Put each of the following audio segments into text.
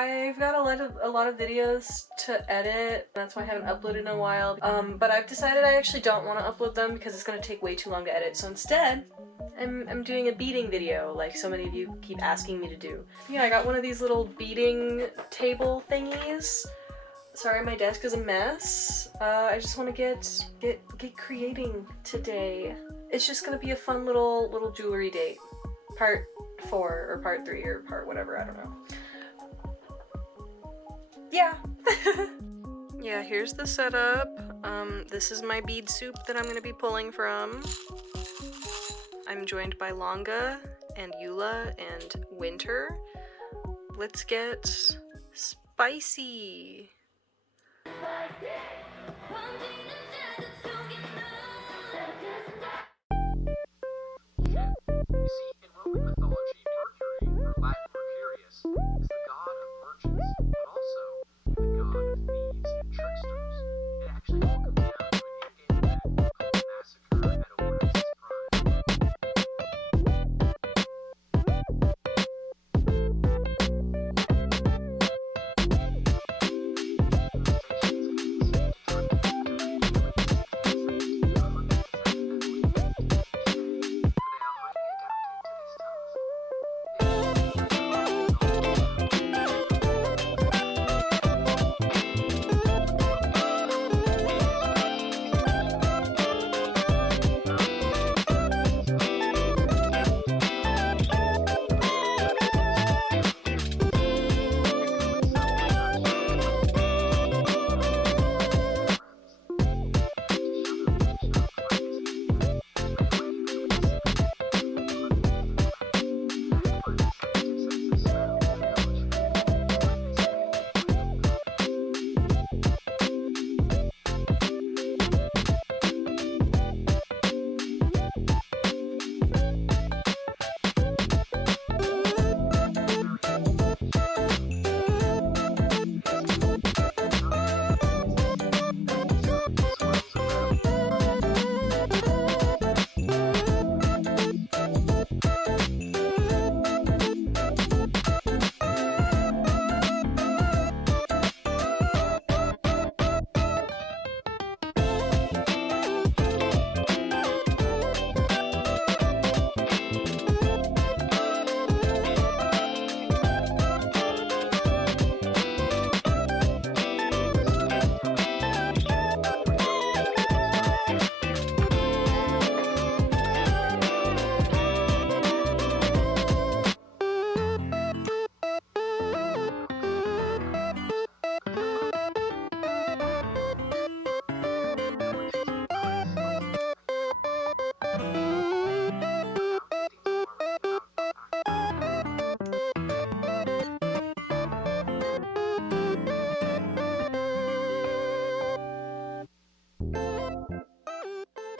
I've got a lot of videos to edit. That's why I haven't uploaded in a while. But I've decided I actually don't want to upload them because it's going to take way too long to edit. So instead, I'm doing a beading video like so many of you keep asking me to do. Yeah, I got one of these little beading table thingies. Sorry, my desk is a mess. I just want to get creating today. It's just gonna be a fun little jewelry date. Part 4 or part 3 or part whatever, I don't know. Yeah. Yeah, here's the setup. This is my bead soup that I'm gonna be pulling from. I'm joined by Longa and Eula and Winter. Let's get spicy. You see, in Roman mythology, Mercury, or Latin Mercurius, is the god of merchants, but also the god of thieves and tricksters. It actually all comes down to an in-game event called the Massacre at Ores's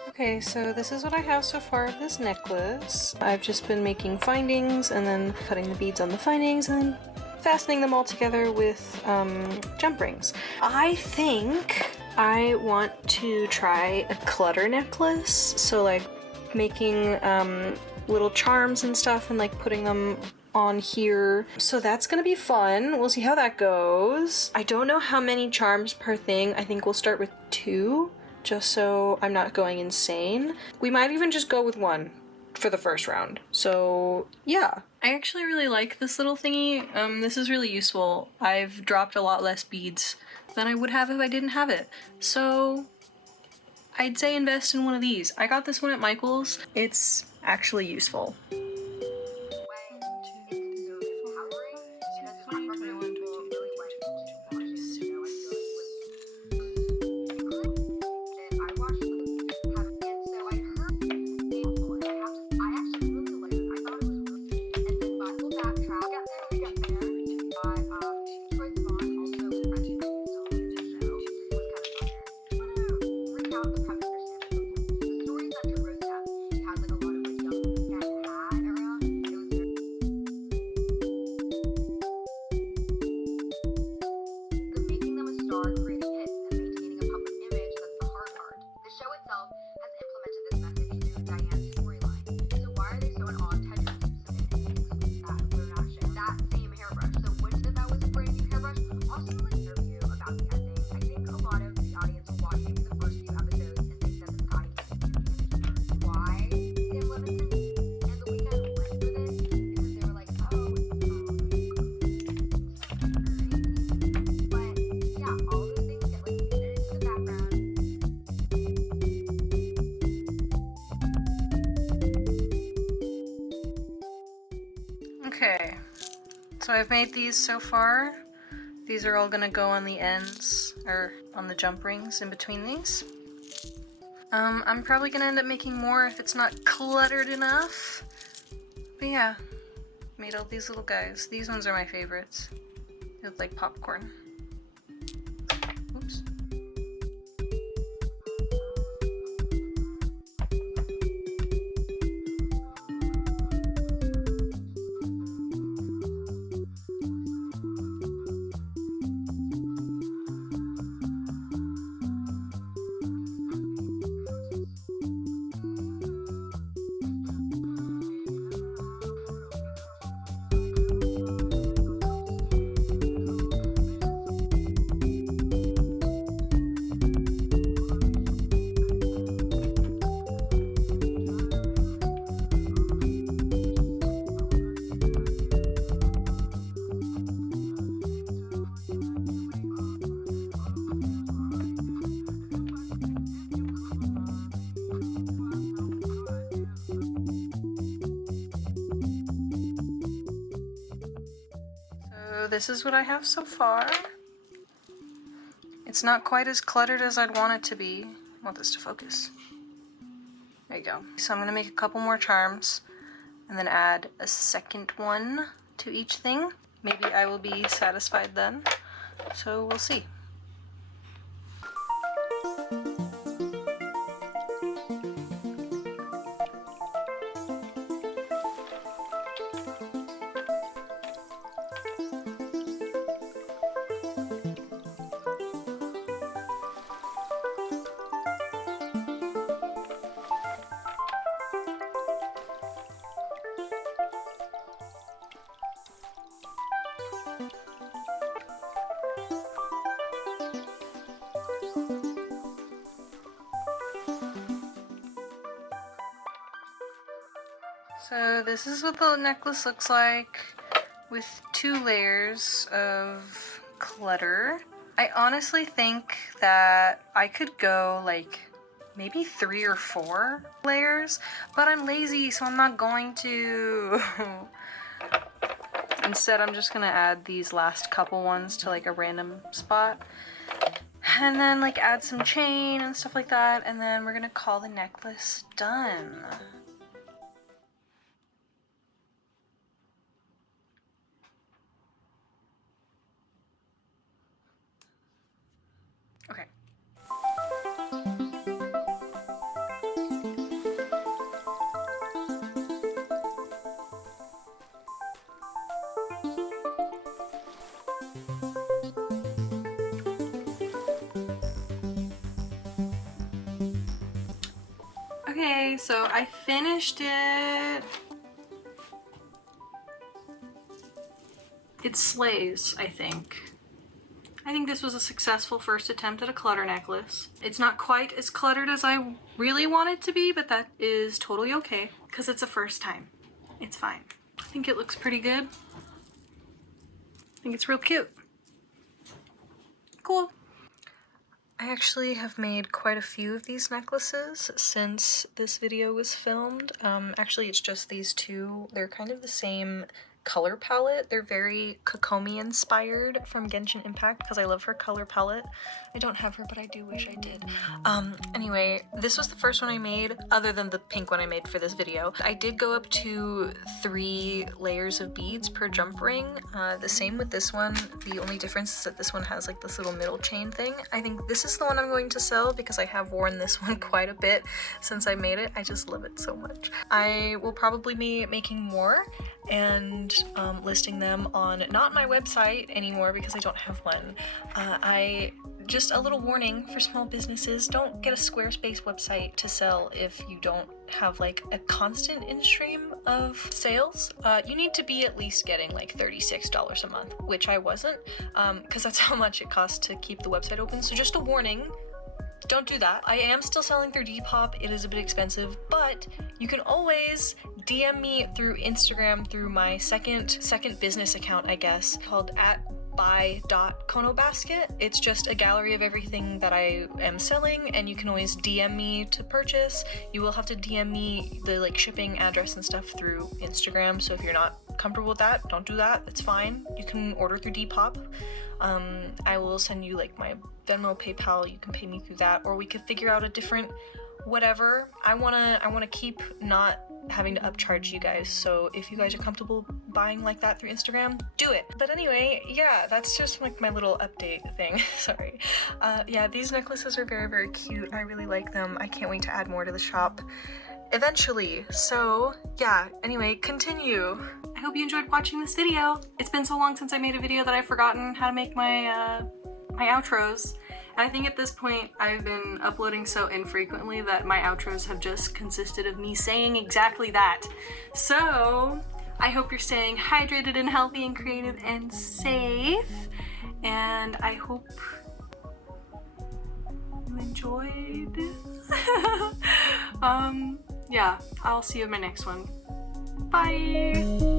Okay, so this is what I have so far of this necklace. I've just been making findings and then cutting the beads on the findings and then fastening them all together with jump rings. I think I want to try a clutter necklace, so like making little charms and stuff and like putting them on here. So that's gonna be fun. We'll see how that goes. I don't know how many charms per thing. I think we'll start with 2. Just so I'm not going insane. We might even just go with 1 for the first round. So yeah. I actually really like this little thingy. This is really useful. I've dropped a lot less beads than I would have if I didn't have it. So I'd say invest in one of these. I got this one at Michael's. It's actually useful. So I've made these so far. These are all gonna go on the ends, or on the jump rings in between these. I'm probably gonna end up making more if it's not cluttered enough. But yeah, made all these little guys. These ones are my favorites. They look like popcorn. Oops. So this is what I have so far. It's not quite as cluttered as I'd want it to be. I want this to focus. There you go. So I'm gonna make a couple more charms and then add a second one to each thing. Maybe I will be satisfied then. So we'll see. So this is what the necklace looks like with 2 layers of clutter. I honestly think that I could go like maybe 3 or 4 layers, but I'm lazy, so I'm not going to. Instead, I'm just gonna add these last couple ones to like a random spot. And then like add some chain and stuff like that, and then we're gonna call the necklace done. Okay. Okay, so I finished it. It slays, I think. I think this was a successful first attempt at a clutter necklace. It's not quite as cluttered as I really want it to be, but that is totally okay, because it's a first time. It's fine. I think it looks pretty good. I think it's real cute. Cool. I actually have made quite a few of these necklaces since this video was filmed. Actually, it's just these 2. They're kind of the same color palette. They're very Kokomi inspired from Genshin Impact because I love her color palette. I don't have her, but I do wish I did. Anyway, this was the first one I made, other than the pink one I made for this video. I did go up to 3 layers of beads per jump ring. The same with this one. The only difference is that this one has like this little middle chain thing. I think this is the one I'm going to sell because I have worn this one quite a bit since I made it. I just love it so much. I will probably be making more and listing them on not my website anymore because I don't have one. Just a little warning for small businesses, don't get a Squarespace website to sell if you don't have like a constant in-stream of sales. You need to be at least getting like $36 a month, which I wasn't, because that's how much it costs to keep the website open. So just a warning, don't do that. I am still selling through Depop. It is a bit expensive, but you can always DM me through Instagram through my second business account, I guess, called @buy.konobasket. It's just a gallery of everything that I am selling, and you can always DM me to purchase. You will have to DM me the like shipping address and stuff through Instagram, so if you're not comfortable with that, don't do that. It's fine. You can order through Depop. I will send you like my Venmo, PayPal. You can pay me through that, or we could figure out a different whatever. I wanna keep not having to upcharge you guys, so if you guys are comfortable buying like that through Instagram, do it. But anyway, yeah, that's just like my little update thing. Sorry. Yeah, these necklaces are very, very cute. I really like them. I can't wait to add more to the shop eventually. So yeah, anyway, continue. I hope you enjoyed watching this video. It's been so long since I made a video that I've forgotten how to make my my outros. And I think at this point I've been uploading so infrequently that my outros have just consisted of me saying exactly that. So I hope you're staying hydrated and healthy and creative and safe. And I hope you enjoyed. Yeah, I'll see you in my next one. Bye!